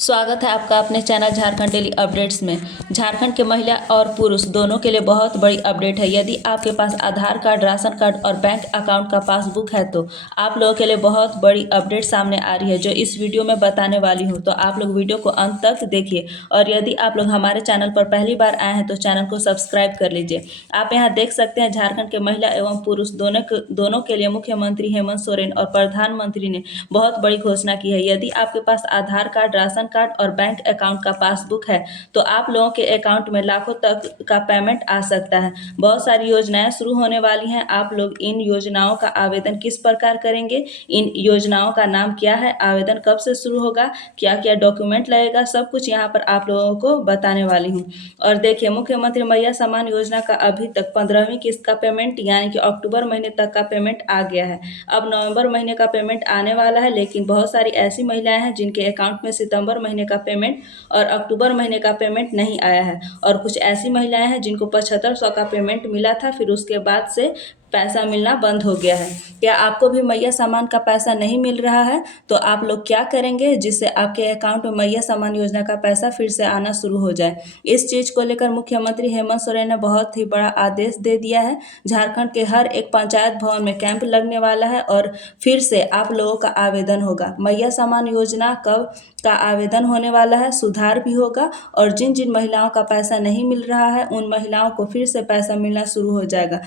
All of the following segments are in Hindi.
स्वागत है आपका अपने चैनल झारखंड डेली अपडेट्स में। झारखंड के महिला और पुरुष दोनों के लिए बहुत बड़ी अपडेट है। यदि आपके पास आधार कार्ड, राशन कार्ड और बैंक अकाउंट का पासबुक है तो आप लोगों के लिए बहुत बड़ी अपडेट सामने आ रही है, जो इस वीडियो में बताने वाली हूँ। तो आप लोग वीडियो को अंत तक देखिए और यदि आप लोग हमारे चैनल पर पहली बार आए हैं तो चैनल को सब्सक्राइब कर लीजिए। आप यहाँ देख सकते हैं झारखंड के महिला एवं पुरुष दोनों के लिए मुख्यमंत्री हेमंत सोरेन और प्रधानमंत्री ने बहुत बड़ी घोषणा की है। यदि आपके पास आधार कार्ड, राशन कार्ड और बैंक अकाउंट का पासबुक है तो आप लोगों के अकाउंट में लाखों तक का पेमेंट आ सकता है। बहुत सारी योजनाएं शुरू होने वाली हैं। आप लोग इन योजनाओं का आवेदन किस प्रकार करेंगे, इन योजनाओं का नाम क्या है, आवेदन कब से शुरू होगा, क्या क्या डॉक्यूमेंट लगेगा, सब कुछ यहाँ पर आप लोगों को बताने वाली हूँ। और देखिए, मुख्यमंत्री मैया सम्मान योजना का अभी तक 15वीं किस्त का पेमेंट यानी कि अक्टूबर महीने तक का पेमेंट आ गया है। अब नवंबर महीने का पेमेंट आने वाला है, लेकिन बहुत सारी ऐसी महिलाएं हैं जिनके अकाउंट में सितंबर महीने का पेमेंट और अक्टूबर महीने का पेमेंट नहीं आया है। और कुछ ऐसी महिलाएं हैं जिनको 7500 का पेमेंट मिला था, फिर उसके बाद से पैसा मिलना बंद हो गया है। क्या आपको भी मैया सम्मान का पैसा नहीं मिल रहा है तो आप लोग क्या करेंगे जिससे आपके अकाउंट में मैया सम्मान योजना का पैसा फिर से आना शुरू हो जाए? इस चीज़ को लेकर मुख्यमंत्री हेमंत सोरेन ने बहुत ही बड़ा आदेश दे दिया है। झारखंड के हर एक पंचायत भवन में कैंप लगने वाला है और फिर से आप लोगों का आवेदन होगा। मैया सम्मान योजना कब का आवेदन होने वाला है, सुधार भी होगा और जिन जिन महिलाओं का पैसा नहीं मिल रहा है उन महिलाओं को फिर से पैसा मिलना शुरू हो जाएगा।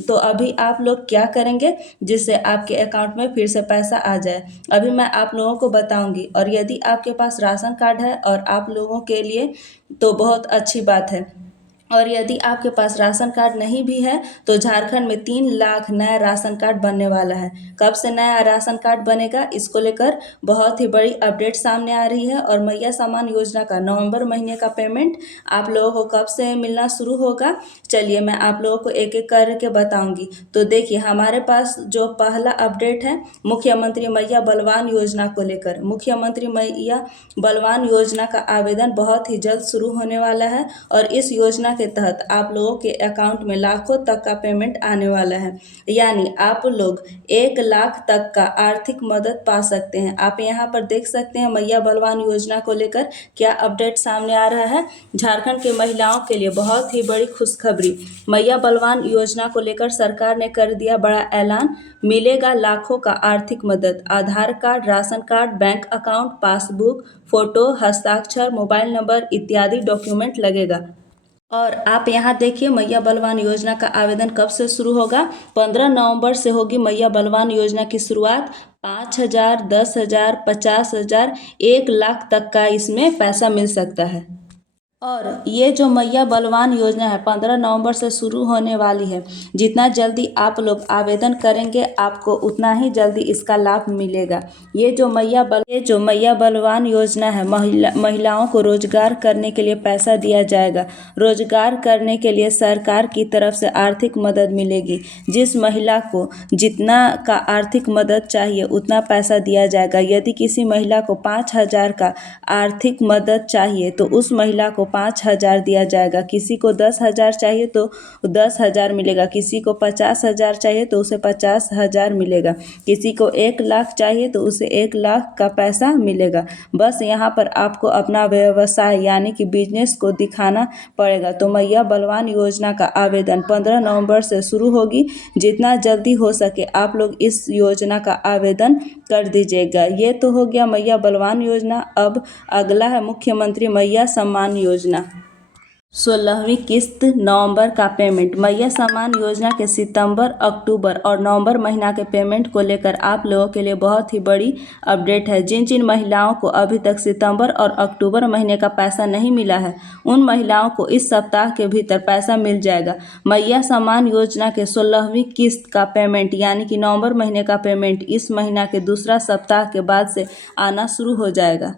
तो अभी आप लोग क्या करेंगे जिससे आपके अकाउंट में फिर से पैसा आ जाए, अभी मैं आप लोगों को बताऊंगी। और यदि आपके पास राशन कार्ड है और आप लोगों के लिए तो बहुत अच्छी बात है। और यदि आपके पास राशन कार्ड नहीं भी है तो झारखंड में 3 लाख नया राशन कार्ड बनने वाला है। कब से नया राशन कार्ड बनेगा, इसको लेकर बहुत ही बड़ी अपडेट सामने आ रही है। और मैया सम्मान योजना का नवंबर महीने का पेमेंट आप लोगों को कब से मिलना शुरू होगा, चलिए मैं आप लोगों को एक एक करके बताऊंगी। तो देखिए, हमारे पास जो पहला अपडेट है मुख्यमंत्री मैया बलवान योजना को लेकर। मुख्यमंत्री मैया बलवान योजना का आवेदन बहुत ही जल्द शुरू होने वाला है और इस योजना के तहत आप लोगों के अकाउंट में लाखों तक का पेमेंट आने वाला है। यानी आप लोग 1 लाख तक का आर्थिक मदद पा सकते हैं। आप यहाँ पर देख सकते हैं मैया बलवान योजना को लेकर क्या अपडेट सामने आ रहा है। झारखंड के महिलाओं के लिए बहुत ही बड़ी खुशखबरी। मैया बलवान योजना को लेकर सरकार ने कर दिया बड़ा ऐलान। मिलेगा लाखों का आर्थिक मदद। Aadhaar card, ration card, bank account, passbook, photo, हस्ताक्षर, मोबाइल नंबर इत्यादि डॉक्यूमेंट लगेगा। और आप यहाँ देखिए, मैया बलवान योजना का आवेदन कब से शुरू होगा। 15 नवंबर से होगी मैया बलवान योजना की शुरुआत। 5000, 10,000, 50,000, 1 लाख तक का इसमें पैसा मिल सकता है। और ये जो मैया बलवान योजना है 15 नवंबर से शुरू होने वाली है। जितना जल्दी आप लोग आवेदन करेंगे आपको उतना ही जल्दी इसका लाभ मिलेगा। ये जो मैया बलवान योजना है, महिलाओं को रोजगार करने के लिए पैसा दिया जाएगा। रोजगार करने के लिए सरकार की तरफ से आर्थिक मदद मिलेगी। जिस महिला को जितना का आर्थिक मदद चाहिए उतना पैसा दिया जाएगा। यदि किसी महिला को 5,000 का आर्थिक मदद चाहिए तो उस महिला को 5,000 दिया जाएगा। किसी को 10,000 चाहिए तो 10,000 मिलेगा। किसी को 50,000 चाहिए तो उसे 50,000 मिलेगा। किसी को 1 लाख चाहिए तो उसे 1 लाख का पैसा मिलेगा। बस यहाँ पर आपको अपना व्यवसाय यानी कि बिजनेस को दिखाना पड़ेगा। तो मैया बलवान योजना का आवेदन 15 नवंबर से शुरू होगी। जितना जल्दी हो सके आप लोग इस योजना का आवेदन कर दीजिएगा। ये तो हो गया मैया बलवान योजना। अब अगला है मुख्यमंत्री मैया सम्मान योजना। 16वीं किस्त नवंबर का पेमेंट। मैया सम्मान योजना के सितंबर, अक्टूबर और नवंबर महीना के पेमेंट को लेकर आप लोगों के लिए बहुत ही बड़ी अपडेट है। जिन जिन महिलाओं को अभी तक सितंबर और अक्टूबर महीने का पैसा नहीं मिला है उन महिलाओं को इस सप्ताह के भीतर पैसा मिल जाएगा। मैया सम्मान योजना के 16वीं किस्त का पेमेंट यानी कि नवंबर महीने का पेमेंट इस महीना के दूसरा सप्ताह के बाद से आना शुरू हो जाएगा।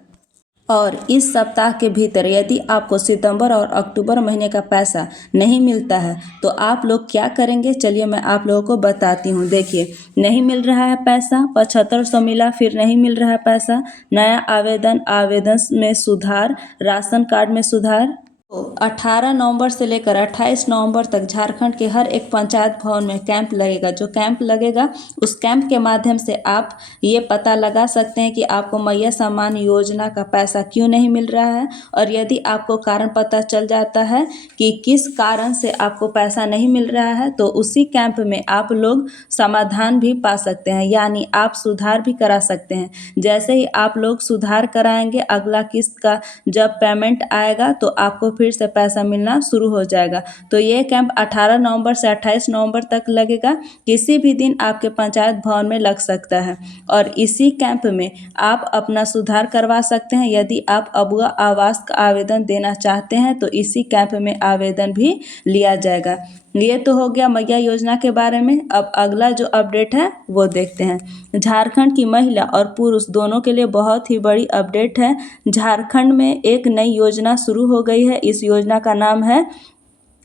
और इस सप्ताह के भीतर यदि आपको सितंबर और अक्टूबर महीने का पैसा नहीं मिलता है तो आप लोग क्या करेंगे, चलिए मैं आप लोगों को बताती हूँ। देखिए, नहीं मिल रहा है पैसा, 7500 मिला फिर नहीं मिल रहा है पैसा। नया आवेदन में सुधार, राशन कार्ड में सुधार, तो 18 नवंबर से लेकर 28 नवंबर तक झारखंड के हर एक पंचायत भवन में कैंप लगेगा। जो कैंप लगेगा उस कैंप के माध्यम से आप ये पता लगा सकते हैं कि आपको मैया सम्मान योजना का पैसा क्यों नहीं मिल रहा है, और यदि आपको कारण पता चल जाता है कि किस कारण से आपको पैसा नहीं मिल रहा है तो उसी कैंप में आप लोग समाधान भी पा सकते हैं, यानी आप सुधार भी करा सकते हैं। जैसे ही आप लोग सुधार कराएंगे, अगला किस्त का जब पेमेंट आएगा तो आपको फिर से पैसा मिलना शुरू हो जाएगा। तो ये कैंप 18 नवंबर से 28 नवंबर तक लगेगा। किसी भी दिन आपके पंचायत भवन में लग सकता है और इसी कैंप में आप अपना सुधार करवा सकते हैं। यदि आप अबुआ आवास का आवेदन देना चाहते हैं तो इसी कैंप में आवेदन भी लिया जाएगा। ये तो हो गया मैया योजना के बारे में। अब अगला जो अपडेट है वो देखते हैं। झारखंड की महिला और पुरुष दोनों के लिए बहुत ही बड़ी अपडेट है। झारखंड में एक नई योजना शुरू हो गई है। इस योजना का नाम है,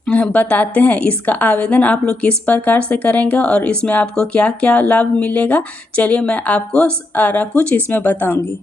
बताते हैं इसका आवेदन आप लोग किस प्रकार से करेंगे और इसमें आपको क्या क्या लाभ मिलेगा। चलिए मैं आपको सारा कुछ इसमें बताऊंगी।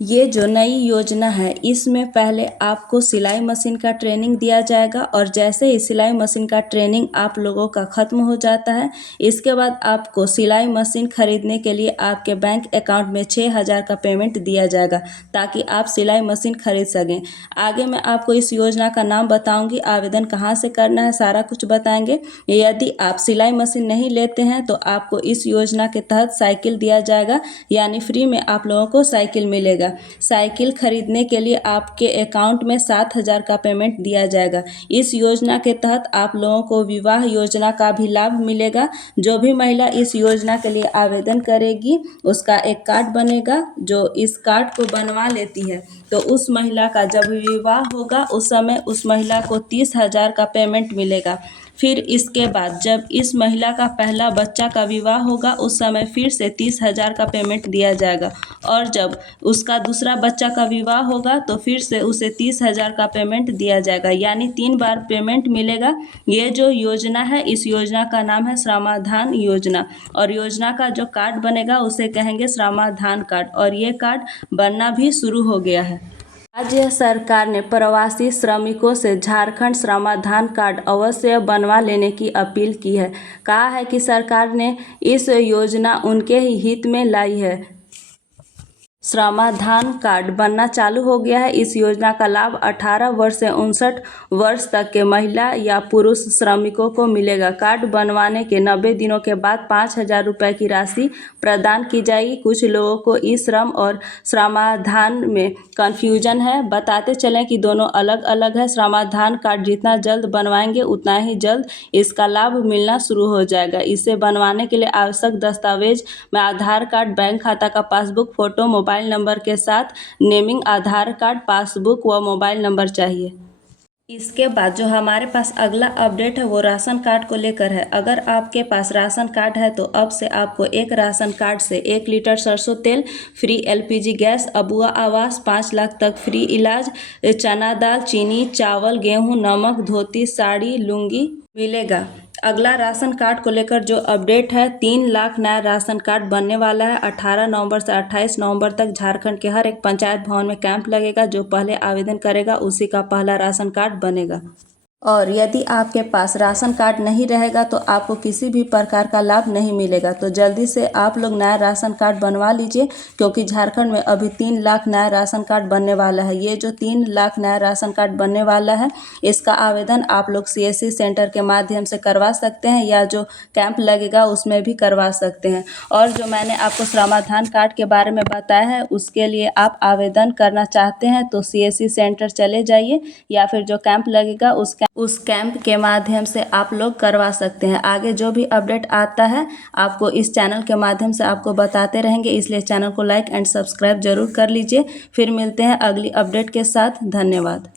ये जो नई योजना है इसमें पहले आपको सिलाई मशीन का ट्रेनिंग दिया जाएगा और जैसे ही सिलाई मशीन का ट्रेनिंग आप लोगों का ख़त्म हो जाता है, इसके बाद आपको सिलाई मशीन खरीदने के लिए आपके बैंक अकाउंट में 6,000 का पेमेंट दिया जाएगा ताकि आप सिलाई मशीन खरीद सकें। आगे मैं आपको इस योजना का नाम बताऊंगी, आवेदन कहाँ से करना है सारा कुछ बताएंगे। यदि आप सिलाई मशीन नहीं लेते हैं तो आपको इस योजना के तहत साइकिल दिया जाएगा, यानी फ्री में आप लोगों को साइकिल मिलेगा। साइकिल खरीदने के लिए आपके अकाउंट में 7,000 का पेमेंट दिया जाएगा। इस योजना के तहत आप लोगों को विवाह योजना का भी लाभ मिलेगा। जो भी महिला इस योजना के लिए आवेदन करेगी उसका एक कार्ड बनेगा। जो इस कार्ड को बनवा लेती है तो उस महिला का जब विवाह होगा उस समय उस महिला को 30,000 का पेमेंट मिलेगा। फिर इसके बाद जब इस महिला का पहला बच्चा का विवाह होगा उस समय फिर से 30,000 का पेमेंट दिया जाएगा और जब उसका दूसरा बच्चा का विवाह होगा तो फिर से उसे 30,000 का पेमेंट दिया जाएगा, यानी 3 बार पेमेंट मिलेगा। ये जो योजना है इस योजना का नाम है श्रमाधान योजना और योजना का जो कार्ड बनेगा उसे कहेंगे श्रमाधान कार्ड और ये कार्ड बनना भी शुरू हो गया है। राज्य सरकार ने प्रवासी श्रमिकों से झारखंड श्रमाधान कार्ड अवश्य बनवा लेने की अपील की है। कहा है कि सरकार ने इस योजना उनके ही हित में लाई है। श्रमाधान कार्ड बनना चालू हो गया है। इस योजना का लाभ 18 वर्ष से 59 वर्ष तक के महिला या पुरुष श्रमिकों को मिलेगा। कार्ड बनवाने के 90 दिनों के बाद 5,000 रुपये की राशि प्रदान की जाएगी। कुछ लोगों को ई श्रम और श्रमाधान में कन्फ्यूजन है। बताते चलें कि दोनों अलग अलग है। श्रमाधान कार्ड जितना जल्द बनवाएंगे उतना ही जल्द इसका लाभ मिलना शुरू हो जाएगा। इसे बनवाने के लिए आवश्यक दस्तावेज में आधार कार्ड, बैंक खाता का पासबुक, फोटो, मोबाइल नंबर के साथ नेमिंग, आधार कार्ड, पासबुक व मोबाइल नंबर चाहिए। इसके बाद जो हमारे पास अगला अपडेट है वो राशन कार्ड को लेकर है। अगर आपके पास राशन कार्ड है तो अब से आपको एक राशन कार्ड से 1 लीटर सरसों तेल फ्री, LPG गैस, अबुआ आवास, 5 लाख तक फ्री इलाज, चना दाल, चीनी, चावल, गेहूं, नमक, धोती, साड़ी, लुंगी मिलेगा। अगला राशन कार्ड को लेकर जो अपडेट है, 3 लाख नया राशन कार्ड बनने वाला है। 18 नवंबर से 28 नवंबर तक झारखंड के हर एक पंचायत भवन में कैंप लगेगा। जो पहले आवेदन करेगा उसी का पहला राशन कार्ड बनेगा। और यदि आपके पास राशन कार्ड नहीं रहेगा तो आपको किसी भी प्रकार का लाभ नहीं मिलेगा। तो जल्दी से आप लोग नया राशन कार्ड बनवा लीजिए क्योंकि झारखंड में अभी 3 लाख नया राशन कार्ड बनने वाला है। ये जो 3 लाख नया राशन कार्ड बनने वाला है इसका आवेदन आप लोग CSC सेंटर के माध्यम से करवा सकते हैं या जो कैंप लगेगा उसमें भी करवा सकते हैं। और जो मैंने आपको श्रमाधान कार्ड के बारे में बताया है उसके लिए आप आवेदन करना चाहते हैं तो CSC सेंटर चले जाइए या फिर जो कैंप लगेगा उस कैंप के माध्यम से आप लोग करवा सकते हैं। आगे जो भी अपडेट आता है आपको इस चैनल के माध्यम से आपको बताते रहेंगे, इसलिए चैनल को लाइक एंड सब्सक्राइब जरूर कर लीजिए। फिर मिलते हैं अगली अपडेट के साथ। धन्यवाद।